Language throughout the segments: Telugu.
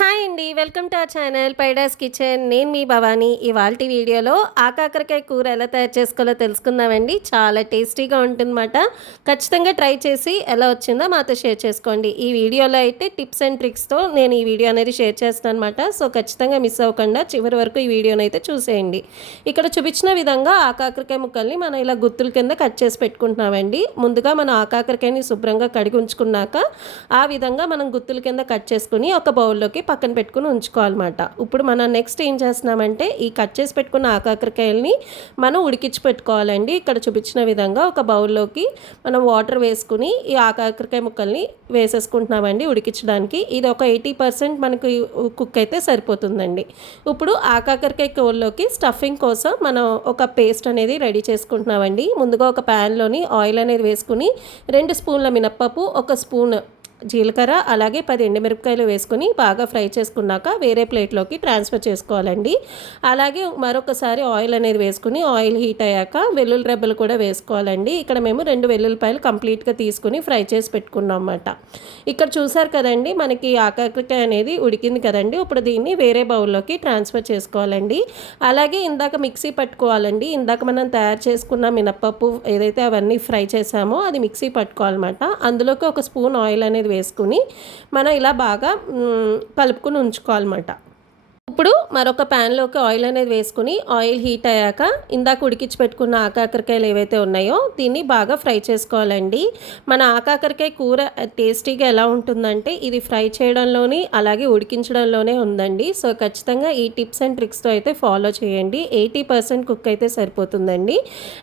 హాయ్ అండి welcome to our channel పైడాస్ kitchen. నేను మీ భవానీ. ఇవాళ వీడియోలో ఆకాకరకాయ కూర ఎలా తయారు చేసుకోవాలో తెలుసుకుందామండి. చాలా టేస్టీగా ఉంటుందన్నమాట. ఖచ్చితంగా ట్రై చేసి ఎలా వచ్చిందో మాతో షేర్ చేసుకోండి. ఈ వీడియోలో అయితే టిప్స్ అండ్ ట్రిక్స్తో నేను ఈ వీడియో అనేది షేర్ చేస్తాను అనమాట సో ఖచ్చితంగా మిస్ అవ్వకుండా చివరి వరకు ఈ వీడియోని అయితే చూసేయండి. ఇక్కడ చూపించిన విధంగా ఆకాకరకాయ ముక్కల్ని మనం ఇలా గుత్తుల కింద కట్ చేసి పెట్టుకుంటున్నామండి. ముందుగా మనం ఆకాకరకాయని శుభ్రంగా కడిగి ఉంచుకున్నాక ఆ విధంగా మనం గుత్తుల కింద కట్ చేసుకుని ఒక బౌల్లోకి పక్కన పెట్టుకుని ఉంచుకోవాలన్నమాట. ఇప్పుడు మనం నెక్స్ట్ ఏం చేస్తున్నామంటే ఈ కట్ చేసి పెట్టుకున్న ఆకాకరకాయలని మనం ఉడికించి పెట్టుకోవాలండి. ఇక్కడ చూపించిన విధంగా ఒక బౌల్లోకి మనం వాటర్ వేసుకుని ఈ ఆకాకరకాయ ముక్కల్ని వేసేసుకుంటున్నామండి ఉడికించడానికి. ఇది ఒక ఎయిటీ పర్సెంట్ మనకి కుక్ అయితే సరిపోతుందండి. ఇప్పుడు ఆకాకరకాయ కూరలోకి స్టఫింగ్ కోసం మనం ఒక పేస్ట్ అనేది రెడీ చేసుకుంటున్నామండి. ముందుగా ఒక ప్యాన్లోని ఆయిల్ అనేది వేసుకుని రెండు స్పూన్ల మినప్పప్పు ఒక స్పూన్ జీలకర్ర అలాగే పది ఎండుమిరపకాయలు వేసుకుని బాగా ఫ్రై చేసుకున్నాక వేరే ప్లేట్లోకి ట్రాన్స్ఫర్ చేసుకోవాలండి. అలాగే మరొకసారి ఆయిల్ అనేది వేసుకుని ఆయిల్ హీట్ అయ్యాక వెల్లుల్లి రెబ్బలు కూడా వేసుకోవాలండి. ఇక్కడ మేము రెండు వెల్లుల్లిపాయలు కంప్లీట్గా తీసుకుని ఫ్రై చేసి పెట్టుకున్నాం అన్నమాట. ఇక్కడ చూసారు కదండి మనకి ఆకాకరకాయ అనేది ఉడికింది కదండి. ఇప్పుడు దీన్ని వేరే బౌల్లోకి ట్రాన్స్ఫర్ చేసుకోవాలండి. అలాగే ఇందాక మిక్సీ పట్టుకోవాలండి. ఇందాక మనం తయారు చేసుకున్న మినప్పప్పు ఏదైతే అవన్నీ ఫ్రై చేసామో అది మిక్సీ పట్టుకోవాలన్నమాట. అందులోకి ఒక స్పూన్ ఆయిల్ అనేది వేసుకుని మనం ఇలా బాగా కలుపుకుని ఉంచుకోవాలన్నమాట. ఇప్పుడు మరొక ప్యాన్లోకి ఆయిల్ అనేది వేసుకుని ఆయిల్ హీట్ అయ్యాక ఇందాక ఉడికించి పెట్టుకున్న ఆకాకరకాయలు ఏవైతే ఉన్నాయో దీన్ని బాగా ఫ్రై చేసుకోవాలండి. మన ఆకాకరకాయ కూర టేస్టీగా ఎలా ఉంటుందంటే ఇది ఫ్రై చేయడంలోని అలాగే ఉడికించడంలోనే ఉందండి. సో ఖచ్చితంగా ఈ టిప్స్ అండ్ ట్రిక్స్తో అయితే ఫాలో చేయండి. ఎయిటీ పర్సెంట్ కుక్ అయితే సరిపోతుందండి.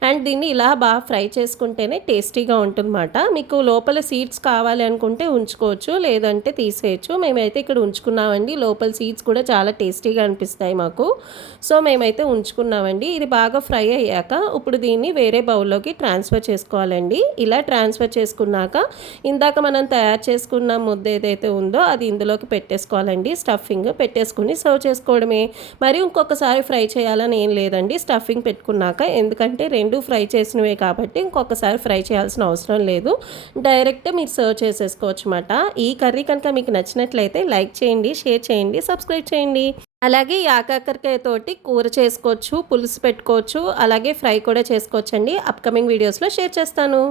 అండ్ దీన్ని ఇలా బాగా ఫ్రై చేసుకుంటేనే టేస్టీగా ఉంటుందన్నమాట. మీకు లోపల సీడ్స్ కావాలి అనుకుంటే ఉంచుకోవచ్చు లేదంటే తీసేయచ్చు. మేమైతే ఇక్కడ ఉంచుకున్నామండి. లోపల సీడ్స్ కూడా చాలా టేస్ట్ టేస్టీగా అనిపిస్తాయి మాకు. సో మేమైతే ఉంచుకున్నామండి. ఇది బాగా ఫ్రై అయ్యాక ఇప్పుడు దీన్ని వేరే బౌల్లోకి ట్రాన్స్ఫర్ చేసుకోవాలండి. ఇలా ట్రాన్స్ఫర్ చేసుకున్నాక ఇందాక మనం తయారు చేసుకున్న ముద్ద ఏదైతే ఉందో అది ఇందులోకి పెట్టేసుకోవాలండి. స్టఫింగ్ పెట్టేసుకుని సర్వ్ చేసుకోవడమే. మరి ఇంకొకసారి ఫ్రై చేయాలని ఏం లేదండి. స్టఫింగ్ పెట్టుకున్నాక ఎందుకంటే రెండు ఫ్రై చేసినవే కాబట్టి ఇంకొకసారి ఫ్రై చేయాల్సిన అవసరం లేదు. డైరెక్ట్ మీరు సర్వ్ చేసేసుకోవచ్చు అన్నమాట ఈ కర్రీ కనుక మీకు నచ్చినట్లయితే లైక్ చేయండి షేర్ చేయండి సబ్స్క్రైబ్ చేయండి. అలాగే ఈ ఆకాకరకాయ తోటి కూర చేసుకోవచ్చు పులుసు పెట్టుకోవచ్చు అలాగే ఫ్రై కూడా చేసుకోవచ్చండి. అప్కమింగ్ వీడియోస్లో షేర్ చేస్తాను.